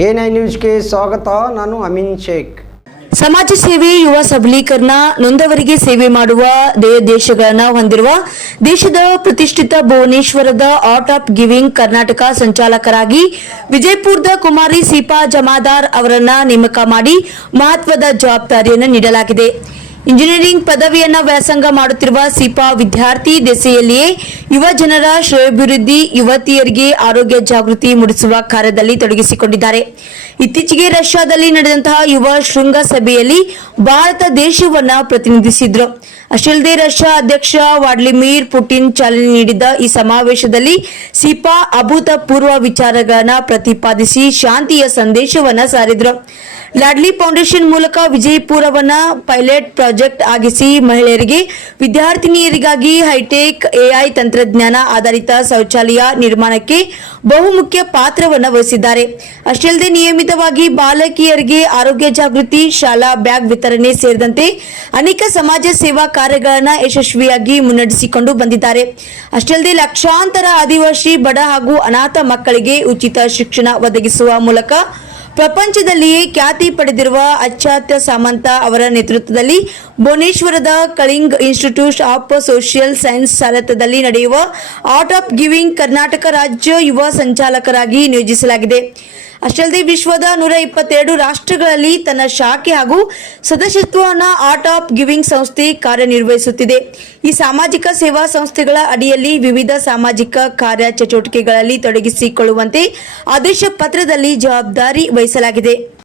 A9 ನ್ಯೂಸ್ಗೆ ಸ್ವಾಗತ. ನಾನು ಅಮೀನ್ ಶೇಖ್. ಸಮಾಜ ಸೇವೆ, ಯುವ ಸಬಲೀಕರಣ, ನೊಂದವರಿಗೆ ಸೇವೆ ಮಾಡುವ ದೇಶಗಳನ್ನು ಹೊಂದಿರುವ ದೇಶದ ಪ್ರತಿಷ್ಠಿತ ಭುವನೇಶ್ವರದ ಆರ್ಟ್ ಆಫ್ ಗಿವಿಂಗ್ ಕರ್ನಾಟಕ ಸಂಚಾಲಕರಾಗಿ ವಿಜಯಪುರದ ಕುಮಾರಿ ಸೀಪಾ ಜಮಾದಾರ್ ಅವರನ್ನ ನೇಮಕ ಮಾಡಿ ಮಹತ್ವದ ಜವಾಬ್ದಾರಿಯನ್ನು ನೀಡಲಾಗಿದೆ. ಇಂಜಿನಿಯರಿಂಗ್ ಪದವಿಯನ್ನ ವ್ಯಾಸಂಗ ಮಾಡುತ್ತಿರುವ ಸೀಪಾ ವಿದ್ಯಾರ್ಥಿ ದೆಸೆಯಲ್ಲಿಯೇ ಯುವ ಜನರ ಶ್ರೇಯೋಭಿವೃದ್ಧಿ, ಯುವತಿಯರಿಗೆ ಆರೋಗ್ಯ ಜಾಗೃತಿ ಮೂಡಿಸುವ ಕಾರ್ಯದಲ್ಲಿ ತೊಡಗಿಸಿಕೊಂಡಿದ್ದಾರೆ. ಇತ್ತೀಚೆಗೆ ರಷ್ಯಾದಲ್ಲಿ ನಡೆದಂತಹ ಯುವ ಶೃಂಗಸಭೆಯಲ್ಲಿ ಭಾರತ ದೇಶವನ್ನ ಪ್ರತಿನಿಧಿಸಿದ್ರು. ಅಷ್ಟೇ ಅಲ್ಲದೆ ರಷ್ಯಾ ಅಧ್ಯಕ್ಷ ವ್ಲಾಡಿಮಿರ್ ಪುಟಿನ್ ಚಾಲನೆ ನೀಡಿದ್ದ ಈ ಸಮಾವೇಶದಲ್ಲಿ ಸೀಪಾ ಅಭೂತಪೂರ್ವ ವಿಚಾರಗಳನ್ನ ಪ್ರತಿಪಾದಿಸಿ ಶಾಂತಿಯ ಸಂದೇಶವನ್ನ ಸಾರಿದ್ರು. ಲಾಡ್ಲಿ ಫೌಂಡೇಶನ್ ಮೂಲಕ ವಿಜಯಪುರವನ್ನ ಪೈಲಟ್ ಪ್ರಾಜೆಕ್ಟ್ ಆಗಿಸಿ ಮಹಿಳೆಯರಿಗೆ, ವಿದ್ಯಾರ್ಥಿನಿಯರಿಗಾಗಿ ಹೈಟೆಕ್ ಎಐ ತಂತ್ರಜ್ಞಾನ ಆಧಾರಿತ ಶೌಚಾಲಯ ನಿರ್ಮಾಣಕ್ಕೆ ಬಹುಮುಖ್ಯ ಪಾತ್ರವನ್ನು ವಹಿಸಿದ್ದಾರೆ. ಅಷ್ಟೇ ಅಲ್ಲದೆ ನಿಯಮಿತವಾಗಿ ಬಾಲಕಿಯರಿಗೆ ಆರೋಗ್ಯ ಜಾಗೃತಿ, ಶಾಲಾ ಬ್ಯಾಗ್ ವಿತರಣೆ ಸೇರಿದಂತೆ ಅನೇಕ ಸಮಾಜ ಸೇವಾ ಕಾರ್ಯಗಳನ್ನು ಯಶಸ್ವಿಯಾಗಿ ಮುನ್ನಡೆಸಿಕೊಂಡು ಬಂದಿದ್ದಾರೆ. ಅಷ್ಟೇ ಅಲ್ಲದೆ ಲಕ್ಷಾಂತರ ಆದಿವಾಸಿ, ಬಡ ಹಾಗೂ ಅನಾಥ ಮಕ್ಕಳಿಗೆ ಉಚಿತ ಶಿಕ್ಷಣ ಒದಗಿಸುವ ಮೂಲಕ ಪ್ರಪಂಚದಲ್ಲಿಯೇ ಖ್ಯಾತಿ ಪಡೆದಿರುವ ಅಚ್ಯುತ್ ಸಾಮಂತ ಅವರ ನೇತೃತ್ವದಲ್ಲಿ ಭುವನೇಶ್ವರದ ಕಳಿಂಗ್ ಇನ್ಸ್ಟಿಟ್ಯೂಟ್ ಆಫ್ ಸೋಷಿಯಲ್ ಸೈನ್ಸ್ ಶಾಲೆಯಲ್ಲಿ ನಡೆಯುವ ಆರ್ಟ್ ಆಫ್ ಗಿವಿಂಗ್ ಕರ್ನಾಟಕ ರಾಜ್ಯ ಯುವ ಸಂಚಾಲಕರಾಗಿ ನಿಯೋಜಿಸಲಾಗಿದೆ. ಅಷ್ಟೇ ಅಲ್ಲದೆ ವಿಶ್ವದ 122 ರಾಷ್ಟ್ರಗಳಲ್ಲಿ ತನ್ನ ಶಾಖೆ ಹಾಗೂ ಸದಸ್ಯತ್ವವನ್ನು ಆರ್ಟ್ ಆಫ್ ಗಿವಿಂಗ್ ಸಂಸ್ಥೆ ಕಾರ್ಯನಿರ್ವಹಿಸುತ್ತಿದೆ. ಈ ಸಾಮಾಜಿಕ ಸೇವಾ ಸಂಸ್ಥೆಗಳ ಅಡಿಯಲ್ಲಿ ವಿವಿಧ ಸಾಮಾಜಿಕ ಕಾರ್ಯ ಚಟುವಟಿಕೆಗಳಲ್ಲಿ ತೊಡಗಿಸಿಕೊಳ್ಳುವಂತೆ ಆದೇಶ ಪತ್ರದಲ್ಲಿ ಜವಾಬ್ದಾರಿ ವಹಿಸಲಾಗಿದೆ.